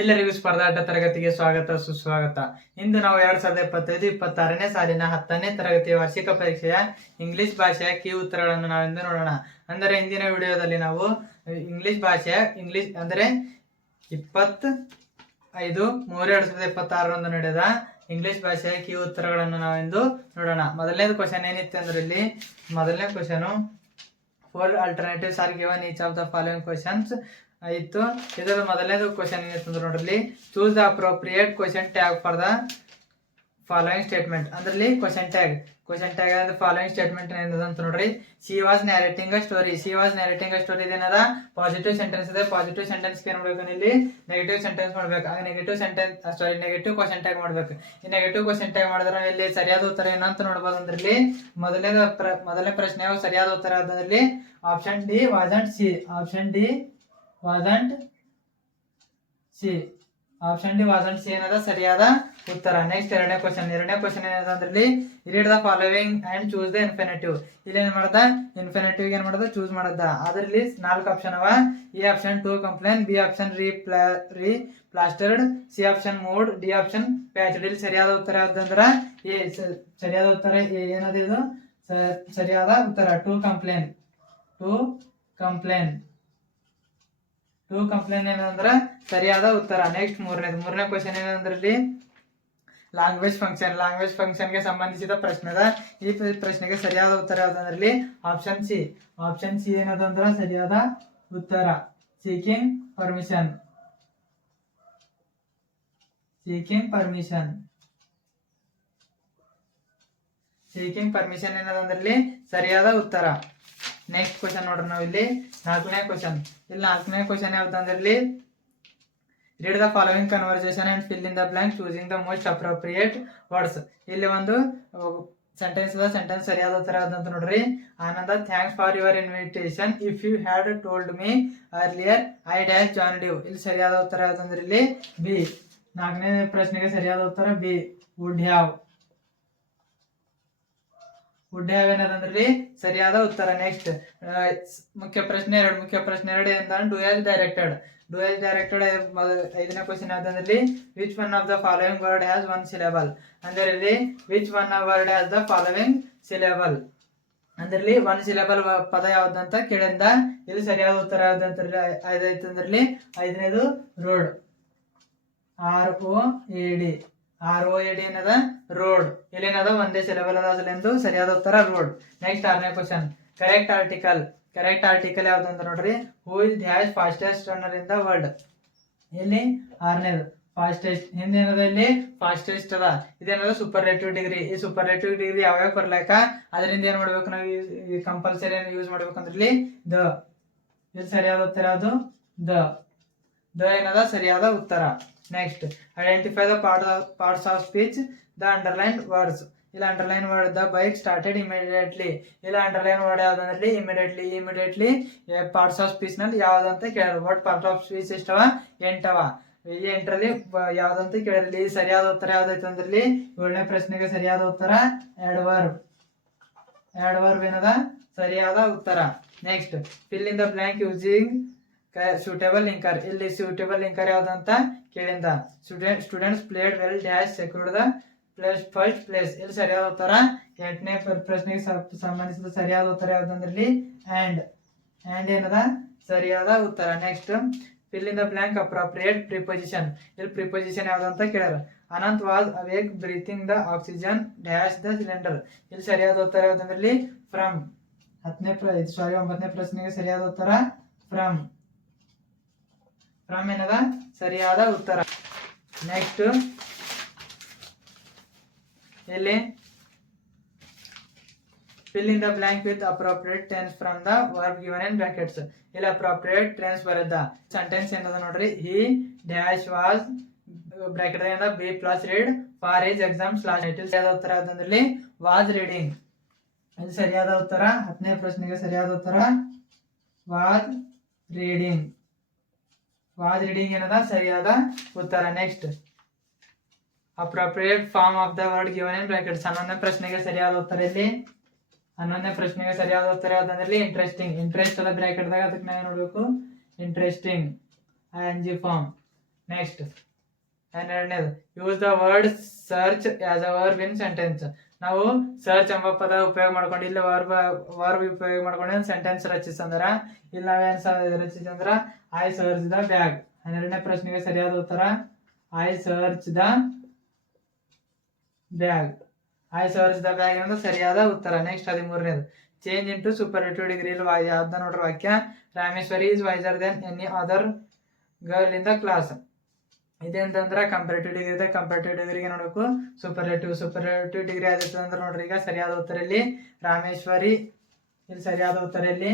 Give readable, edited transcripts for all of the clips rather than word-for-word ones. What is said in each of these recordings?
ಎಲ್ಲರಿಗೂ ಸ್ಪರ್ಧಾಟ ತರಗತಿಗೆ ಸ್ವಾಗತ ಸುಸ್ವಾಗತ. ಇಂದು ನಾವು 2025-26ನೇ ಸಾಲಿನ 10ನೇ ತರಗತಿಯ ವಾರ್ಷಿಕ ಪರೀಕ್ಷೆಯ ಇಂಗ್ಲಿಷ್ ಭಾಷೆಯ ಕೀ ಉತ್ತರಗಳನ್ನು ನಾವಿಂದು ನೋಡೋಣ. ಅಂದರೆ ಇಂದಿನ ವಿಡಿಯೋದಲ್ಲಿ ನಾವು ಇಂಗ್ಲಿಷ್ ಭಾಷೆಯ ಅಂದರೆ 25/3/2026 ನಡೆದ ಇಂಗ್ಲಿಷ್ ಭಾಷೆಯ ಕೀ ಉತ್ತರಗಳನ್ನು ನಾವಿಂದು ನೋಡೋಣ. ಮೊದಲನೇದು ಕ್ವಶನ್ ಏನಿತ್ತು ಅಂದ್ರೆ ಇಲ್ಲಿ ಮೊದಲನೇ question, 4 alternatives are given each of the following questions ಇತ್ತು. ಇದರ ಮೊದಲನೇದು ಕ್ವಶನ್ ಏನಿತ್ತು ನೋಡ್ರಿ, choose the appropriate question tag for the following statement. ಅಂದ್ರಲ್ಲಿ ಕ್ವಶನ್ ಟ್ಯಾಗ್ ಅಂದ್ರೆ ಫಾಲೋಯಿಂಗ್ ಸ್ಟೇಟ್ಮೆಂಟ್ ಏನದ ಅಂತ ನೋಡ್ರಿ. She was narrating a story. ಇದೇನದ ಪಾಸಿಟಿವ್ ಸೆಂಟೆನ್ಸ್ ಇದೆ. ಪಾಸಿಟಿವ್ ಸೆಂಟೆನ್ಸ್ ಏನ್ ಮಾಡ್ಬೇಕು, ಇಲ್ಲಿ ನೆಗೆಟಿವ್ ಸೆಂಟೆನ್ಸ್ ಮಾಡ್ಬೇಕು. ಆಗ ನೆಗೆಟಿವ್ ಕ್ವಶನ್ ಟ್ಯಾಗ್ ಮಾಡ್ಬೇಕು. ಈ ನೆಗೆಟಿವ್ ಕ್ವಶನ್ ಟ್ಯಾಗ್ ಮಾಡಿದ್ರೆ ಇಲ್ಲಿ ಸರಿಯಾದ ಉತ್ತರ ಏನಂತ ನೋಡ್ಬೋದು. ಅಂದ್ರೆ ಇಲ್ಲಿ ಮೊದಲನೇ ಪ್ರಶ್ನೆ ಸರಿಯಾದ ಉತ್ತರ ಅದ್ರಲ್ಲಿ option D wasn't C. Option D wasn't C ಏನದ ಸರಿಯಾದ ಉತ್ತರ. ನೆಕ್ಸ್ಟ್ ಎರಡನೇ ಕ್ವಶನ್ ಏನದ ಅಂದ್ರೆ, read the following and choose the infinitive. ಇಲ್ಲಿ ಏನ್ ಮಾಡ್ದ, ಇನ್ಫಿನಿಟಿವ್ ಏನ್ ಮಾಡ್ದ, ಚೂಸ್ ಮಾಡದ. ಅದ್ರಲ್ಲಿ 4 ಆಪ್ಷನ್ ಅವ. A option to complain, B option plastered, C option mood, D option patched. ಇಲ್ಲಿ ಸರಿಯಾದ ಉತ್ತರ ಯಾವ್ದಂದ್ರ ಎ. ಸರಿಯಾದ ಉತ್ತರ ಏನದ, ಇದು ಸರಿಯಾದ ಉತ್ತರ. ಟು ಕಂಪ್ಲೇನ್ ಏನಂದ್ರ ಸರಿಯಾದ ಉತ್ತರ. ನೆಕ್ಸ್ಟ್ ಮೂರನೇ ಕ್ವಶನ್ ಏನಂದ್ರಲ್ಲಿ, ಲ್ಯಾಂಗ್ವೇಜ್ ಫಂಕ್ಷನ್ ಗೆ ಸಂಬಂಧಿಸಿದ ಪ್ರಶ್ನೆ ಅದ. ಈ ಪ್ರಶ್ನೆಗೆ ಸರಿಯಾದ ಉತ್ತರ ಯಾವ್ದಂದ್ರಲ್ಲಿ ಆಪ್ಷನ್ ಸಿ ಏನದಂದ್ರ ಸರಿಯಾದ ಉತ್ತರ. ಸೀಕಿಂಗ್ ಪರ್ಮಿಷನ್ ಏನದಂದ್ರಲ್ಲಿ ಸರಿಯಾದ ಉತ್ತರ. ನೆಕ್ಸ್ಟ್ ಕ್ವಶನ್ ನೋಡ್ರಿ, ನಾವು ಇಲ್ಲಿ ನಾಲ್ಕನೇ ಕ್ವಶನ್ ಯಾವ್ದಂದ್ರಲ್ಲಿ, read the following conversation and fill in the blank choosing the most appropriate words. ಇಲ್ಲಿ ಒಂದು ಸೆಂಟೆನ್ಸ್ ಸರಿಯಾದ ಉತ್ತರ ಯಾವ್ದಂತ ನೋಡ್ರಿ. Ananda, thanks for your invitation. If you had told me earlier I dash joined you. ಇಲ್ಲಿ ಸರಿಯಾದ ಉತ್ತರ ಯಾವ್ದಂದ್ರೆ ಇಲ್ಲಿ ಬಿ. ನಾಲ್ಕನೇ ಪ್ರಶ್ನೆಗೆ ಸರಿಯಾದ ಉತ್ತರ ಬಿ, ವುಡ್ ಹ್ಯಾವ್ ಏನದಂದ್ರಲ್ಲಿ ಸರಿಯಾದ ಉತ್ತರ. ನೆಕ್ಸ್ಟ್ ಮುಖ್ಯ ಪ್ರಶ್ನೆ ಎರಡು ಅಂತ, ಡೂ ಆಸ್ ಡೈರೆಕ್ಟೆಡ್. ಐದನೇ ಕ್ವಶನ್ ಯಾವ್ದಂದ್ರಲ್ಲಿ, which one of the following word has 1 syllable. ಅಂದ್ರೆ ಇಲ್ಲಿ which one word has the following syllable. ಅಂದ್ರೆ 1 syllable ಪದ ಯಾವ್ದಂತ ಕೇಳಿಂದ. ಇಲ್ಲಿ ಸರಿಯಾದ ಉತ್ತರ ಯಾವ್ದಂತ ಐದೈತಂದ್ರಲ್ಲಿ ಐದನೇದು ರೋಡ್. ROAD ಏನದ ರೋಡ್. ಇಲ್ಲೇನದ ಒಂದೇ ಸಿಲೆಬಲ್ ಅದ, ಸರಿಯಾದ ಉತ್ತರ ರೋಡ್. ನೆಕ್ಸ್ಟ್ 6ನೇ ಕ್ವಶನ್, ಕರೆಕ್ಟ್ ಆರ್ಟಿಕಲ್ ಯಾವ್ದಂತ ನೋಡ್ರಿ. Who is dash fastest runner in the world. ಇಲ್ಲಿ 6ನೇದು ಫಾಸ್ಟೆಸ್ಟ್. ಹಿಂದೇನದ ಇಲ್ಲಿ ಫಾಸ್ಟೆಸ್ಟ್ ಅದ. ಇದೇನದ ಸೂಪರ್ಲೇಟಿವ್ ಡಿಗ್ರಿ. ಈ ಸೂಪರ್ಲೇಟಿವ್ ಡಿಗ್ರಿ ಯಾವಾಗ ಬರ್ಲಾಕ, ಅದರಿಂದ ಏನ್ ಮಾಡ್ಬೇಕು ನಾವು, ಕಂಪಲ್ಸರಿ ಯೂಸ್ ಮಾಡ್ಬೇಕಂದ್ರೆ ಇಲ್ಲಿ ದ. ಇಲ್ಲಿ ಸರಿಯಾದ ಉತ್ತರ ಯಾವುದು ದ ಏನದ ಸರಿಯಾದ ಉತ್ತರ. Next, identify the parts of speech the underline words. ಇಲ್ಲ underline word, the bike started immediately. ಇಲ್ಲ ಅಂಡರ್ಲೈನ್ ವರ್ಡ್ ಯಾವ್ದಂದ್ರೆ ಇಮಿಡಿಯೇಟ್ಲಿ ಪಾರ್ಟ್ಸ್ ಆಫ್ ಸ್ಪೀಚ್ ನಲ್ಲಿ ಯಾವ್ದಂತ ಕೇಳಿದ್ರು. ಒಟ್ ಪಾರ್ಟ್ ಆಫ್ ಸ್ಪೀಚ್ ಎಷ್ಟವ, 8 ಅವ. ಈ 8ರಲ್ಲಿ ಯಾವ್ದಂತ ಕೇಳಿರಲಿ. ಸರಿಯಾದ ಉತ್ತರ ಯಾವ್ದೈತೆ ಅಂದ್ರೆ 7ನೇ ಪ್ರಶ್ನೆಗೆ ಸರಿಯಾದ ಉತ್ತರ ಆಡ್ವರ್ಬ್ ಏನದ ಸರಿಯಾದ ಉತ್ತರ. Next, fill in the blank using suitable linker. ಇಲ್ಲಿ ಸೂಟೇಬಲ್ ಲಿಂಕರ್ ಯಾವ್ದಂತ ಕೇಳಿಂದ. Students played well dash secured the first place. ಇಲ್ಲಿ ಸರಿಯಾದ ಉತ್ತರ. 8ನೇ ಪ್ರಶ್ನೆಗೆ ಸಂಬಂಧಿಸಿದ ಸರಿಯಾದ ಉತ್ತರ ಯಾವ್ದಂದ್ರಲ್ಲಿ ಆ್ಯಂಡ್ ಏನದ ಸರಿಯಾದ ಉತ್ತರ. Next, fill in the blank appropriate preposition. ಇಲ್ಲಿ ಪ್ರಿಪೊಸಿಷನ್ ಯಾವ್ದಂತ ಕೇಳ್ಯಾರ. Anant was awake breathing the oxygen dash the cylinder. ಇಲ್ಲಿ ಸರಿಯಾದ ಉತ್ತರ ಯಾವ್ದಂದ್ರಲ್ಲಿ ಫ್ರಮ್. 9ನೇ ಪ್ರಶ್ನೆಗೆ ಸರಿಯಾದ ಉತ್ತರ ಫ್ರಮ್ ಏನದ ಸರಿಯಾದ ಉತ್ತರ. ನೆಕ್ಸ್ಟ್, ಇಲ್ಲಿ fill in the blank with appropriate tense from the verb given in brackets. ಇಲ್ಲಿ appropriate tense ಬರದ ಸೆಂಟೆನ್ಸ್ ಏನದ ನೋಡ್ರಿ. he dash was ಬ್ರಾಕೆಟ್ ಇಂದ be plus read for his exams last night. ಸರಿಯಾದ ಉತ್ತರ ಯಾವ್ದಂದ್ರಲ್ಲಿ was reading. ಇಲ್ಲಿ ಸರಿಯಾದ ಉತ್ತರ. 10ನೇ ಪ್ರಶ್ನೆಗೆ ಸರಿಯಾದ ಉತ್ತರ was reading ಏನದ ಸರಿಯಾದ ಉತ್ತರ. Next, appropriate form of the word given in brackets. 11ನೇ ಪ್ರಶ್ನೆಗೆ ಸರಿಯಾದ ಉತ್ತರ ಇಲ್ಲಿ 11ನೇ ಪ್ರಶ್ನೆಗೆ ಸರಿಯಾದ ಉತ್ತರ ಯಾವ್ದಂದ್ರೆ ಇಂಟ್ರೆಸ್ಟ್ ಅದ ಬ್ರಾಕೆಟ್ ದಾಗ. ಅದಕ್ಕೆ ನಾವು ನೋಡ್ಬೇಕು ಇಂಟ್ರೆಸ್ಟಿಂಗ್ ING ಫಾರ್ಮ್. ನೆಕ್ಸ್ಟ್ 12ನೇದು use the word search as a verb in sentence. ನಾವು ಸರ್ಚ್ ಎಂಬ ಪದ ಉಪಯೋಗ ಮಾಡ್ಕೊಂಡು ಇಲ್ಲಿ ವರ್ಬ್ ಉಪಯೋಗ ಮಾಡ್ಕೊಂಡು ಸೆಂಟೆನ್ಸ್ ರಚಿಸಂದ್ರ ಇಲ್ಲಿ ನಾವೇನ್ ರಚಿಸಂದ್ರ ಐ ಸರ್ಚ್ ದ ಬ್ಯಾಗ್. 12ನೇ ಪ್ರಶ್ನೆಗೆ ಸರಿಯಾದ ಉತ್ತರ I search the bag. I search the bag ಅನ್ನೋದು ಸರಿಯಾದ ಉತ್ತರ. ನೆಕ್ಸ್ಟ್ 13ನೇದು ಚೇಂಜ್ ಇಂಟು ಸೂಪರ್ಲೇಟಿವ್ ಡಿಗ್ರಿ. ಇಲ್ಲಿ ಯಾವ್ದ ನೋಡ್ರಿ ವಾಕ್ಯ, Rameshwari is wiser than any other girl in the class. ಇದೇಂತಂದ್ರ ಕಂಪೇರೇಟಿವ್ ಡಿಗ್ರಿ ಇದೆ. ಕಂಪೇರೇಟಿವ್ ಡಿಗ್ರಿಗೆ ನೋಡ್ಬೇಕು ಸೂಪರ್ಲೇಟಿವ್ ಡಿಗ್ರಿ ಆದಿತ್ತು ಅಂದ್ರೆ ನೋಡ್ರಿ ಈಗ ಸರಿಯಾದ ಉತ್ತರ ಇಲ್ಲಿ ರಾಮೇಶ್ವರಿ. ಇಲ್ಲಿ ಸರಿಯಾದ ಉತ್ತರ ಇಲ್ಲಿ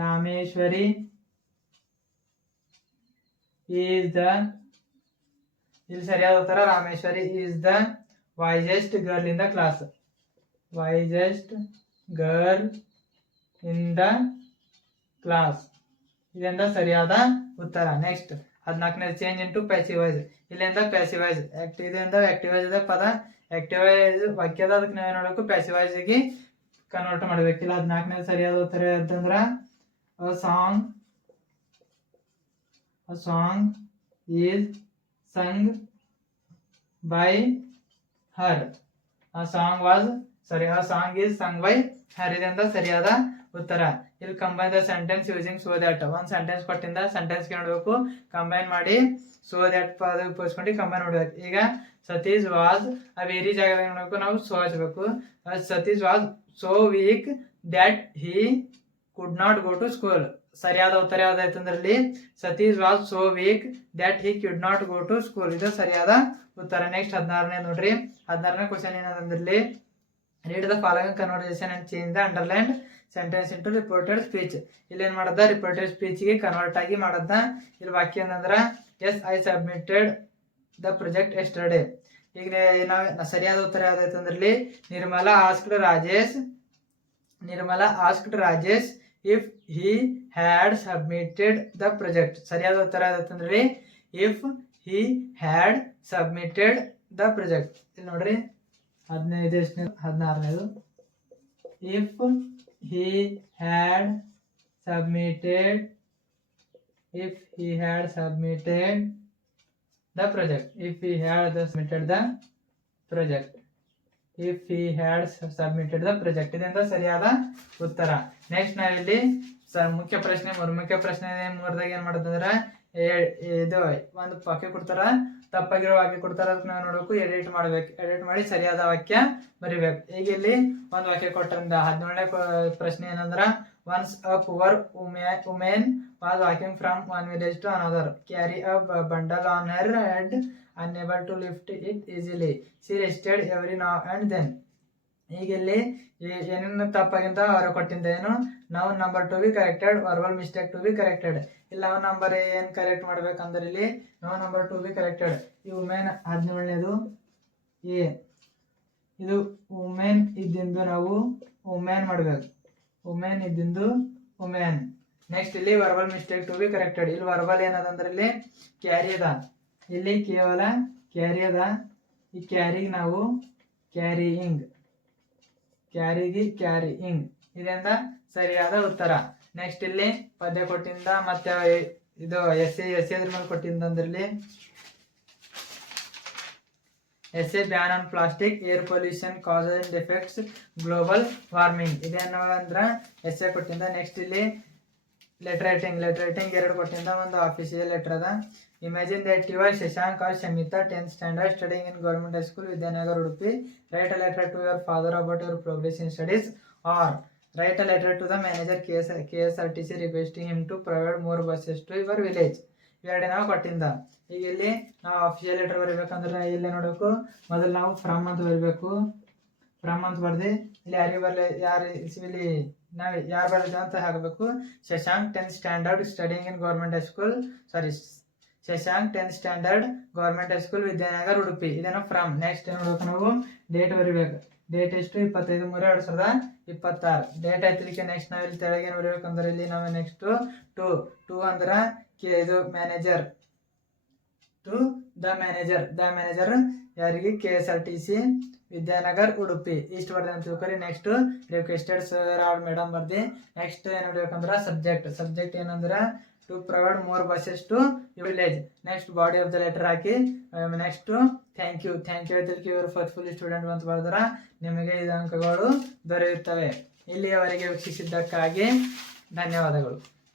ರಾಮೇಶ್ವರಿ ಈಸ್ ದ, ಇಲ್ಲಿ ಸರಿಯಾದ ಉತ್ತರ Rameshwari is the wisest girl in the class. Wisest girl in the class ಇದರಿಂದ ಸರಿಯಾದ ಉತ್ತರ. ನೆಕ್ಸ್ಟ್ 14ನೇ ಚೇಂಜ್ ಇಂಟು ಪ್ಯಾಸಿವೈಸ್. ಇಲ್ಲಿಂದ ಪ್ಯಾಸಿವೈಸ್ ಇದರಿಂದ ಆಕ್ಟಿವೈಸ್ ಇದೆ ಪದ. ಆಕ್ಟಿವೈಸ್ ವಾಕ್ಯದ ಅದಕ್ಕೆ ನಾವೇ ನೋಡಬೇಕು ಪ್ಯಾಸಿವೈಸ್ಗೆ ಕನ್ವರ್ಟ್ ಮಾಡಬೇಕಿಲ್ಲ. 14ನೇ ಸರಿಯಾದ ಉತ್ತರ ಅಂತಂದ್ರ ಅ song is sung by her. A song is sung by her ಇದರಿಂದ ಸರಿಯಾದ ಉತ್ತರ. ಇಲ್ಲಿ combine the sentence using so that. ಒಂದು ಸೆಂಟೆನ್ಸ್ ಕೊಟ್ಟಿಂದ ಸೆಂಟೆನ್ಸ್ಗೆ ನೋಡಬೇಕು ಕಂಬೈನ್ ಮಾಡಿ ಸೋ ದ್ಯಾಟ್ ಪದ ಉಪಯೋಗಿಸ್ಕೊಂಡು ಕಂಬೈನ್ ಮಾಡಬೇಕು. ಈಗ ಸತೀಶ್ ವಾಸ್ ಆ ವೇರಿ ಜಾಗದಾಗ ನೋಡಬೇಕು ನಾವು ಸೋ ಹಚ್ಚಬೇಕು. Satish was so weak that he could not go to school. ಸರಿಯಾದ ಉತ್ತರ ಯಾವ್ದಾಯ್ತು ಅಂದ್ರೆ Satish was so weak that he could not go to school ಇದು ಸರಿಯಾದ ಉತ್ತರ. ನೆಕ್ಸ್ಟ್ 16ನೇ ನೋಡ್ರಿ. 16ನೇ ಕ್ವಶನ್ ಏನಂದ್ರೆ read the following conversation and change the underlined sentence into reported speech. ಇಲ್ಲೇನ್ ಮಾಡದ ರಿಪೋರ್ಟೆಡ್ ಸ್ಪೀಚ್ಗೆ ಕನ್ವರ್ಟ್ ಆಗಿ ಮಾಡದ. ಇಲ್ಲಿ ವಾಕ್ಯ ಏನಂದ್ರ yes I submitted the project yesterday. ಈಗ ನಾವು ಸರಿಯಾದ ಉತ್ತರ ಯಾವ್ದಾಯ್ತು ಅಂದ್ರೆ Nirmala asked Rajesh if he had submitted the project. ಸರಿಯಾದ ಉತ್ತರ ಯಾವ್ದಾಯ್ತು ಅಂದ್ರೆ if he had submitted the project. ಇಲ್ಲಿ ನೋಡ್ರಿ 16ನೇದು if he had submitted the project. If he had submitted the project ಇದರಿಂದ ಸರಿಯಾದ ಉತ್ತರ. ನೆಕ್ಸ್ಟ್ ನಾವಿಲ್ಲಿ ಮುಖ್ಯ ಪ್ರಶ್ನೆ ಮೂರದಾಗ ಏನ್ ಮಾಡೋದಂದ್ರ ಇದು ಒಂದು ವಾಕ್ಯ ಕೊಡ್ತಾರ, ತಪ್ಪಾಗಿರೋ ವಾಕ್ಯ ಕೊಡ್ತಾರ, ಅದಕ್ಕೆ ನಾವು ನೋಡ್ಬೇಕು ಎಡಿಟ್ ಮಾಡ್ಬೇಕು. ಎಡಿಟ್ ಮಾಡಿ ಸರಿಯಾದ ವಾಕ್ಯ ಬರಿಬೇಕು. ಈಗ ಇಲ್ಲಿ ಒಂದು ವಾಕ್ಯ ಕೊಟ್ಟರಿಂದ 17ನೇ ಪ್ರಶ್ನೆ ಏನಂದ್ರ once a poor women was walking from one village to another carry a bundle on her head unable to lift it easily. She rested every now and then. ಈಗ ಇಲ್ಲಿ ಏನೇನು ತಪ್ಪಾಗಿಂತ ಅವರ ಕೊಟ್ಟಿಂದ ಏನು ನಾವು number to be corrected, verbal mistake to be corrected. ಇಲ್ಲ ನಾವು number ಏನ್ ಕರೆಕ್ಟ್ ಮಾಡ್ಬೇಕಂದ್ರೆ ಇಲ್ಲಿ ನಾವು ನಂಬರ್ ಟು ಬಿ ಕರೆಕ್ಟೆಡ್. ಈ ವುಮೆನ್ 17ನೇದು ಇದು ವುಮೆನ್ ಇದ್ದಿಂದು ನಾವು ವುಮೆನ್ ಮಾಡ್ಬೇಕು. ವುಮೆನ್ ಇದ್ದಿಂದು ವುಮೆನ್. ನೆಕ್ಸ್ಟ್ ಇಲ್ಲಿ verbal mistake to be corrected. ಇಲ್ಲಿ ವರ್ಬಲ್ ಏನದಂದ್ರೆ ಇಲ್ಲಿ ಕ್ಯಾರಿ ಅದ, ಇಲ್ಲಿ ಕೇವಲ ಕ್ಯಾರಿ ಅದ. ಈ ಕ್ಯಾರಿಗೆ ನಾವು ಕ್ಯಾರಿಯಿಂಗ್ ಇದರಿಂದ ಸರಿಯಾದ ಉತ್ತರ. ನೆಕ್ಸ್ಟ್ ಇಲ್ಲಿ ಪದ್ಯ ಕೊಟ್ಟಿಂದ ಮತ್ತೆ ಇದು ಎಸ್ ಎದ್ರ ಮೇಲೆ ಕೊಟ್ಟಿಂದ ಅಂದ್ರೆ essay ban on plastic air pollution causes and effects global warming ಇದೇನು ಅಂದ್ರ ಎಸ್ ಎ ಕೊಟ್ಟಿಂದ. ನೆಕ್ಸ್ಟ್ ಇಲ್ಲಿ ಲೆಟರ್ ರೈಟಿಂಗ್ 2 ಕೊಟ್ಟಿಂದ ಒಂದು ಆಫೀಸಿಯಲ್ ಲೆಟರ್ ಅದ. Imagine that you are Shashank or Shamita, 10th standard, studying in Government High School, Vidyanagar, Udupi. Write a letter to your father about your progress in studies, or write a letter to the manager KSRTC requesting him to provide more buses to your village. ಇವೆರಡು ನಾವು ಕೊಟ್ಟಿಂದ. ಈಗ ಇಲ್ಲಿ ನಾವು official letter ಬರೀಬೇಕಂದ್ರೆ ಇಲ್ಲೇ ನೋಡಬೇಕು. ಮೊದಲು ನಾವು from ಅಂತ ಬರಬೇಕು. ಫ್ರಮ್ ಅಂತ ಬರ್ದು ಇಲ್ಲಿ ಯಾರಿಗೆ ಬರಲಿ, ಇಲ್ಲಿ ನಾವು ಯಾರು ಬರಲಿಲ್ಲ ಅಂತ ಹಾಕಬೇಕು. Shashank 10th standard, studying in Government High School, Shashank 10th standard, government high school, Vidyanagar, Udupi. ಇದೇನೋ ಫ್ರಮ್. ನೆಕ್ಸ್ಟ್ ಏನು ನೋಡ್ಬೇಕು ನಾವು ಡೇಟ್ ಬರಿಬೇಕು. ಡೇಟ್ ಎಷ್ಟು 25/3/2026 ಡೇಟ್ ಆಯ್ತಿಲಿಕ್ಕೆ. ನೆಕ್ಸ್ಟ್ ನಾವು ಇಲ್ಲಿ ತೆಳಗೆ ಏನು ಬರಬೇಕಂದ್ರೆ ಇಲ್ಲಿ ನಾವು ನೆಕ್ಸ್ಟ್ ಟು ಅಂದ್ರೆ ಇದು ಮ್ಯಾನೇಜರ್, ಟು ದ ಮ್ಯಾನೇಜರ್ ಯಾರಿಗೆ KSRTC ವಿದ್ಯಾನಗರ್, ಉಡುಪಿ. ಇಷ್ಟು ಬರ್ದೆ ಅಂತ ತಿಳ್ಕೊರಿ. Next requested sir or madam ಬರ್ದಿ. ನೆಕ್ಸ್ಟ್ ಏನು ನೋಡ್ಬೇಕಂದ್ರೆ ಸಬ್ಜೆಕ್ಟ್ ಏನಂದ್ರೆ to provide more buses to village. Next body of the letter ಹಾಕಿ ನೆಕ್ಸ್ಟ್ ಥ್ಯಾಂಕ್ ಯು ಇದಕ್ಕೆ ಇವರು ಫಸ್ಟ್ಫುಲ್ ಸ್ಟೂಡೆಂಟ್ ಅಂತ ಬರೆದ್ರ ನಿಮಗೆ 5 ಅಂಕಗಳು ದೊರೆಯುತ್ತವೆ. ಇಲ್ಲಿಯವರೆಗೆ ವೀಕ್ಷಿಸಿದ್ದಕ್ಕಾಗಿ ಧನ್ಯವಾದಗಳು.